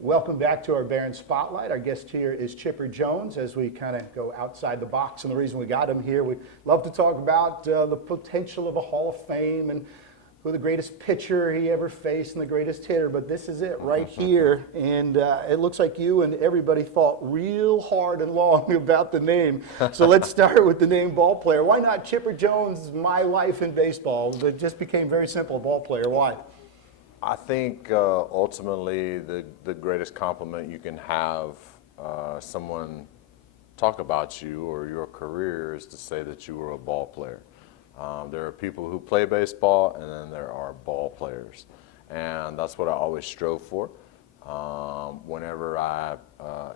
Welcome back to our Barron Spotlight. Our guest here is Chipper Jones as we kind of go outside the box. And the reason we got him here, we love to talk about the potential of a Hall of Fame and who the greatest pitcher he ever faced and the greatest hitter. But this is it right here. And it looks like you and everybody thought real hard and long about the name. So let's start with the name ball player. Why not Chipper Jones, My Life in Baseball? It just became very simple, ball player. Why? I think ultimately the greatest compliment you can have someone talk about you or your career is to say that you were a ball player. There are people who play baseball, and then there are ball players. And that's what I always strove for. Whenever I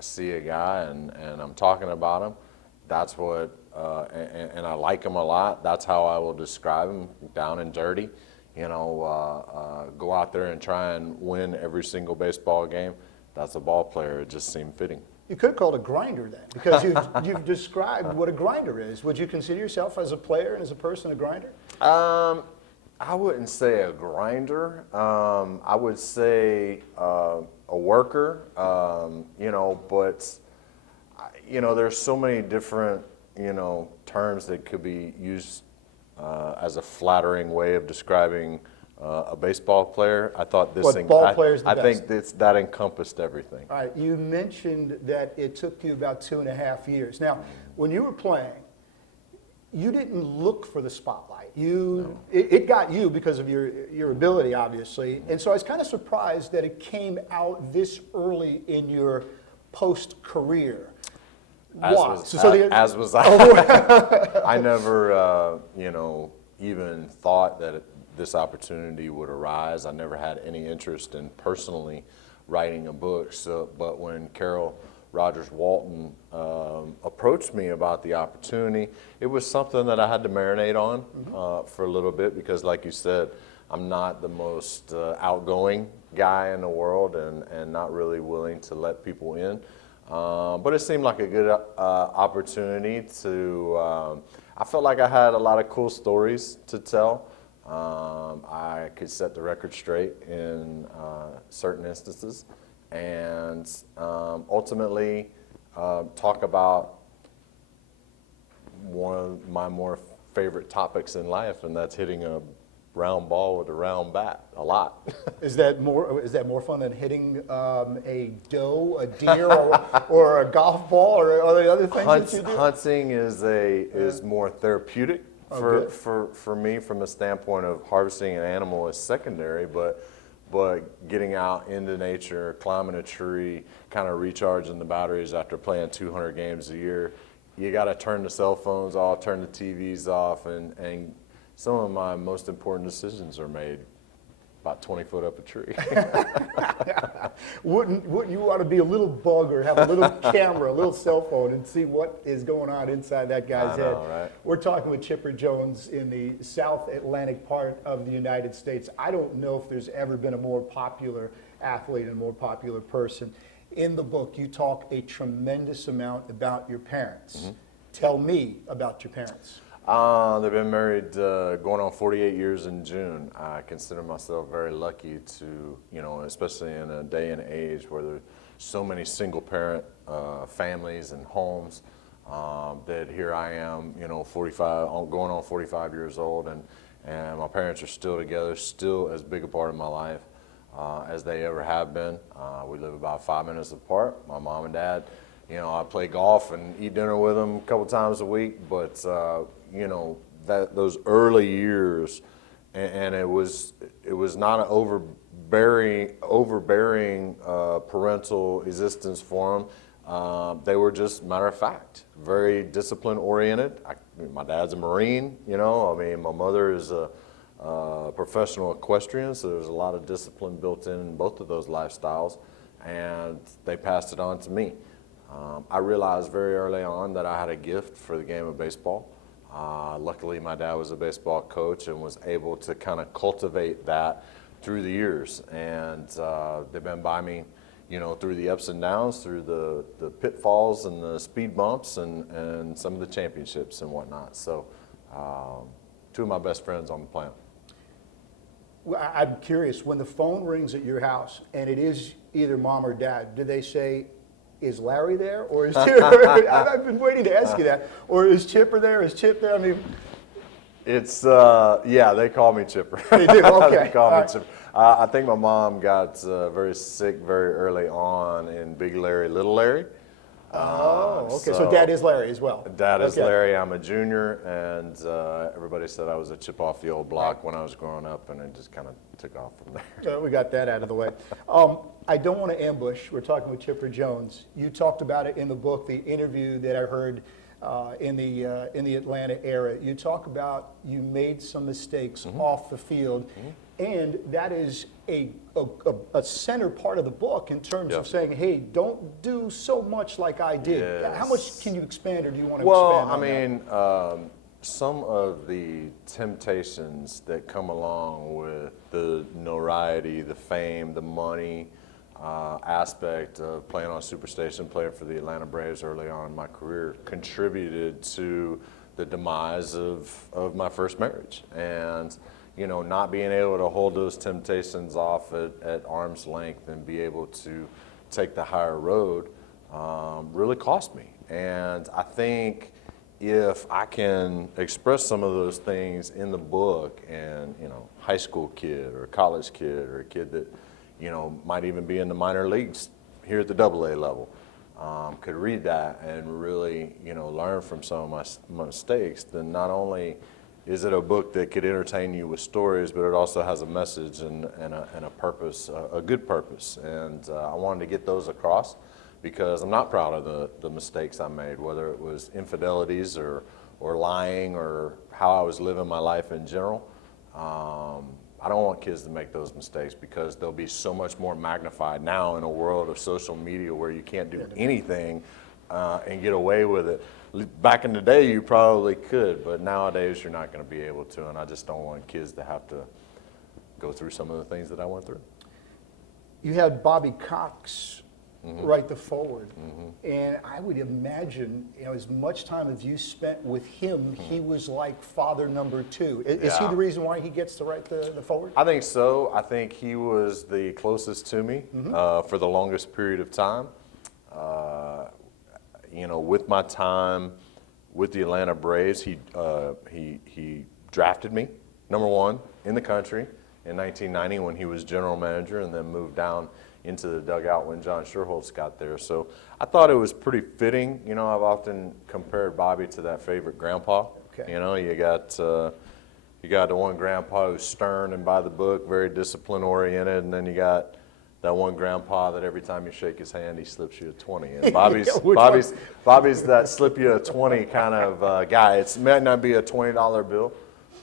see a guy and I'm talking about him, that's what, and I like him a lot, that's how I will describe him, down and dirty. You know, go out there and try and win every single baseball game. That's a ball player. It just seemed fitting. You could call it a grinder then, because you've described what a grinder is. Would you consider yourself as a player and as a person a grinder? I wouldn't say a grinder. I would say a worker. You know, but you know, there's so many different terms that could be used as a flattering way of describing a baseball player. I thought this thing, I think that encompassed everything. All right, you mentioned that it took you about 2.5 years. Now, when you were playing, you didn't look for the spotlight. It got you because of your ability, obviously. And so I was kind of surprised that it came out this early in your post-career. As was I. I never, even thought that this opportunity would arise. I never had any interest in personally writing a book. But when Carol Rogers Walton approached me about the opportunity, it was something that I had to marinate on for a little bit, because, like you said, I'm not the most outgoing guy in the world, and not really willing to let people in. But it seemed like a good opportunity to, I felt like I had a lot of cool stories to tell. I could set the record straight in certain instances, and ultimately talk about one of my more favorite topics in life, and that's hitting a round ball with a round bat a lot. Is that more fun than hitting a doe, a deer, or a golf ball, or are there other things that you do? Hunting is more therapeutic for me, from the standpoint of harvesting an animal is secondary, but getting out into nature, climbing a tree, kind of recharging the batteries after playing 200 games a year. You got to turn the cell phones off, turn the TVs off, and some of my most important decisions are made about 20 foot up a tree. Wouldn't you want to be a little bug or have a little camera, a little cell phone, and see what is going on inside that guy's head? Right? We're talking with Chipper Jones in the South Atlantic part of the United States. I don't know if there's ever been a more popular athlete and a more popular person. In the book, you talk a tremendous amount about your parents. Tell me about your parents. They've been married going on 48 years in June. I consider myself very lucky to, especially in a day and age where there's so many single parent families and homes, that here I am, 45, going on 45 years old, and my parents are still together, still as big a part of my life as they ever have been. We live about 5 minutes apart. My mom and dad, I play golf and eat dinner with them a couple times a week, but those early years, and it was not an overbearing parental existence for them. They were just matter of fact, very discipline oriented. My dad's a Marine, my mother is a professional equestrian, so there's a lot of discipline built in both of those lifestyles, and they passed it on to me. I realized very early on that I had a gift for the game of baseball. Luckily, my dad was a baseball coach and was able to kind of cultivate that through the years. And they've been by me, through the ups and downs, through the pitfalls and the speed bumps and some of the championships and whatnot. So two of my best friends on the planet. I'm curious, when the phone rings at your house and it is either mom or dad, do they say, is Larry there or is Chipper? I've been waiting to ask you that. Or is Chipper there? Is Chip there? I mean, it's yeah, they call me Chipper. They do. Okay. They call me Chipper. I think my mom got very sick very early on in Big Larry, Little Larry. Oh, okay. So Dad is Larry as well. Dad is Okay. Larry. I'm a junior, and everybody said I was a chip off the old block when I was growing up, and it just kind of took off from there. We got that out of the way. I don't want to ambush. We're talking with Chipper Jones. You talked about it in the book, the interview that I heard in the Atlanta era. You talk about you made some mistakes off the field, and that is a center part of the book in terms of saying, hey, don't do so much like I did. Yes. How much can you expand, or do you want to Well, expand on I mean, some of the temptations that come along with the notoriety, the fame, the money aspect of playing on Superstation, playing for the Atlanta Braves early on in my career, contributed to the demise of my first marriage. And you know, not being able to hold those temptations off at arm's length and be able to take the higher road really cost me. And I think if I can express some of those things in the book, and you know, high school kid or college kid or a kid that you know might even be in the minor leagues here at the AA level could read that and really you know learn from some of my mistakes, then not only is it a book that could entertain you with stories, but it also has a message and a purpose, a good purpose. And I wanted to get those across because I'm not proud of the mistakes I made, whether it was infidelities or lying or how I was living my life in general. I don't want kids to make those mistakes because they'll be so much more magnified now in a world of social media where you can't do anything and get away with it. Back in the day, you probably could, but nowadays you're not going to be able to, and I just don't want kids to have to go through some of the things that I went through. You had Bobby Cox write the forward, and I would imagine, you know, as much time as you spent with him, he was like father number two. Is he the reason why he gets to write the forward? I think so. I think he was the closest to me for the longest period of time. You know, with my time with the Atlanta Braves, he drafted me, #1 in the country in 1990 when he was general manager, and then moved down into the dugout when John Schuerholz got there. So I thought it was pretty fitting. You know, I've often compared Bobby to that favorite grandpa. Okay. You know, you got the one grandpa who's stern and by the book, very discipline oriented, and then you got that one grandpa that every time you shake his hand, he slips you a 20. And Bobby's that slip you a 20 kind of guy. It might not be a $20 bill,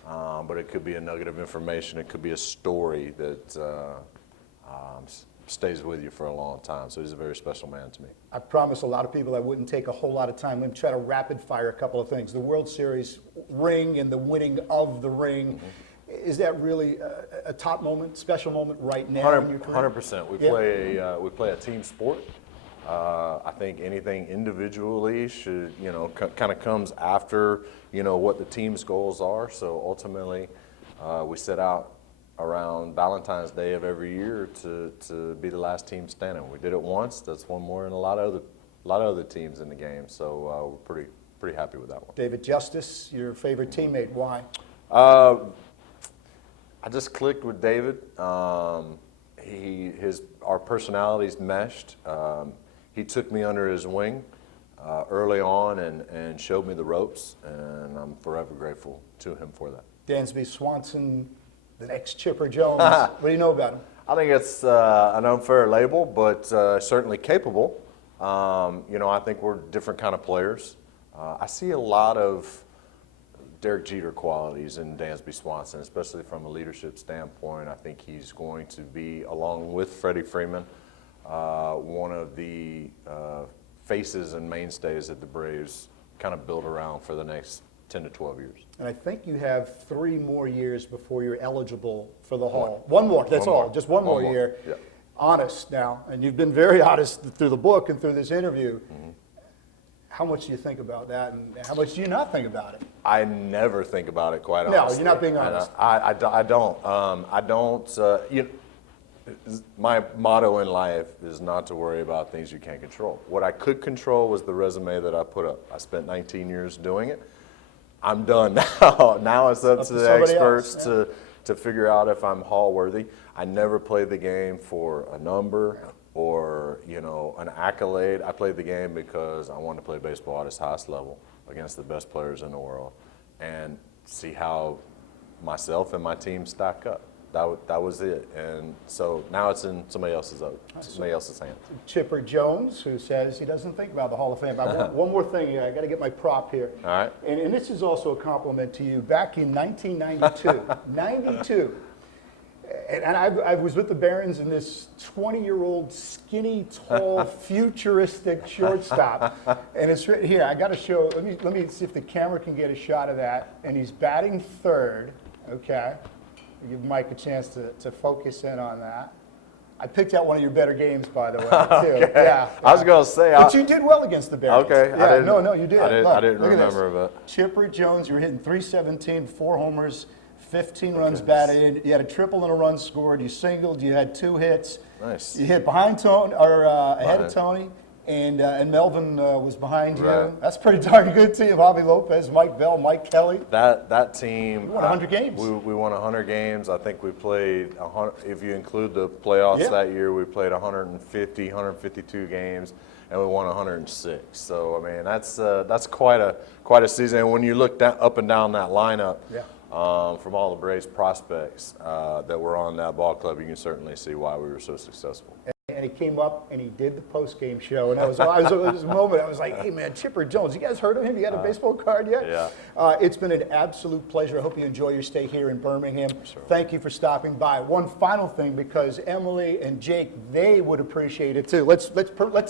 but it could be a nugget of information. It could be a story that stays with you for a long time. So he's a very special man to me. I promised a lot of people I wouldn't take a whole lot of time. Let me try to rapid fire a couple of things. The World Series ring and the winning of the ring. Is that really a top moment, special moment right now in your career? 100%. We play a team sport. I think anything individually should, you know, kind of comes after, you know, what the team's goals are. So ultimately, we set out around Valentine's Day of every year to be the last team standing. We did it once. That's one more than a lot of other teams in the game. So we're pretty happy with that one. David Justice, your favorite teammate. Why? I just clicked with David. Our personalities meshed. He took me under his wing early on and showed me the ropes, and I'm forever grateful to him for that. Dansby Swanson, the next Chipper Jones. What do you know about him? I think it's an unfair label, but certainly capable. You know, I think we're different kind of players. I see a lot of Derek Jeter qualities in Dansby Swanson, especially from a leadership standpoint. I think he's going to be, along with Freddie Freeman, one of the faces and mainstays that the Braves kind of build around for the next 10 to 12 years. And I think you have 3 more years before you're eligible for the Hall. One more, that's all, just one more year. Yep. Honest now, and you've been very honest through the book and through this interview. How much do you think about that, and how much do you not think about it? I never think about it, quite No, honestly. you're not being honest. I don't. I don't. My motto in life is not to worry about things you can't control. What I could control was the resume that I put up. I spent 19 years doing it. I'm done now. Now it's up to the experts to figure out if I'm Hall worthy. I never played the game for a number or an accolade. I played the game because I wanted to play baseball at its highest level against the best players in the world and see how myself and my team stack up. That was it. And so now it's in somebody else's hands. Chipper Jones, who says he doesn't think about the Hall of Fame. One more thing here. I got to get my prop here. All right. And this is also a compliment to you. Back in 1992, and I was with the Barons in this 20-year-old, skinny, tall, futuristic shortstop. And it's right here. I got to show. Let me see if the camera can get a shot of that. And he's batting third. Okay. I'll give Mike a chance to focus in on that. I picked out one of your better games, by the way, too. Okay. Yeah. I was going to say. But you did well against the Barons. Okay. Yeah, no, you did. I didn't Look at this. remember, but. Chipper Jones, you were hitting .317, 4 homers, 15 runs batted in. You had a triple and a run scored. You singled. You had 2 hits. Nice. You hit behind Tony, or ahead of Tony, and Melvin was behind Right. you. That's a pretty darn good team. Bobby Lopez, Mike Bell, Mike Kelly. That team. We won 100 games. We won 100 games. I think we played 100, if you include the playoffs that year, we played 152 games, and we won 106. So I mean, that's quite a season. And when you look up and down that lineup, from all the Braves prospects that were on that ball club, you can certainly see why we were so successful. And he came up and he did the post-game show, and I was this moment. I was like, "Hey, man, Chipper Jones, you guys heard of him? You got a baseball card yet?" Yeah. It's been an absolute pleasure. I hope you enjoy your stay here in Birmingham. Sure. Thank you for stopping by. One final thing, because Emily and Jake, they would appreciate it too. Let's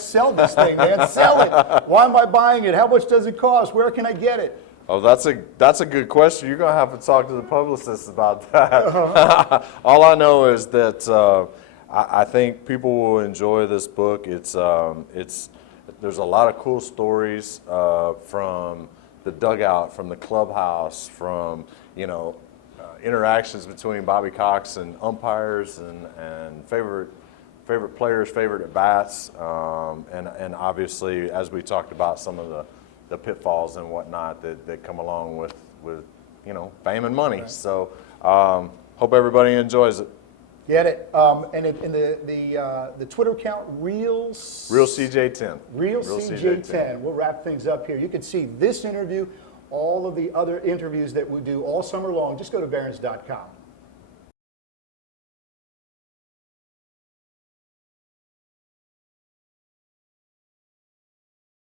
sell this thing, man. Sell it. Why am I buying it? How much does it cost? Where can I get it? Oh, that's a good question. You're going to have to talk to the publicist about that. All I know is that I think people will enjoy this book. There's a lot of cool stories from the dugout, from the clubhouse, from interactions between Bobby Cox and umpires and favorite players, favorite at bats, and obviously, as we talked about, some of the pitfalls and whatnot that come along with fame and money. Right. So hope everybody enjoys it. Get it. And in the Twitter account, Real CJ10. Real CJ10. We'll wrap things up here. You can see this interview, all of the other interviews that we do all summer long. Just go to Barons.com.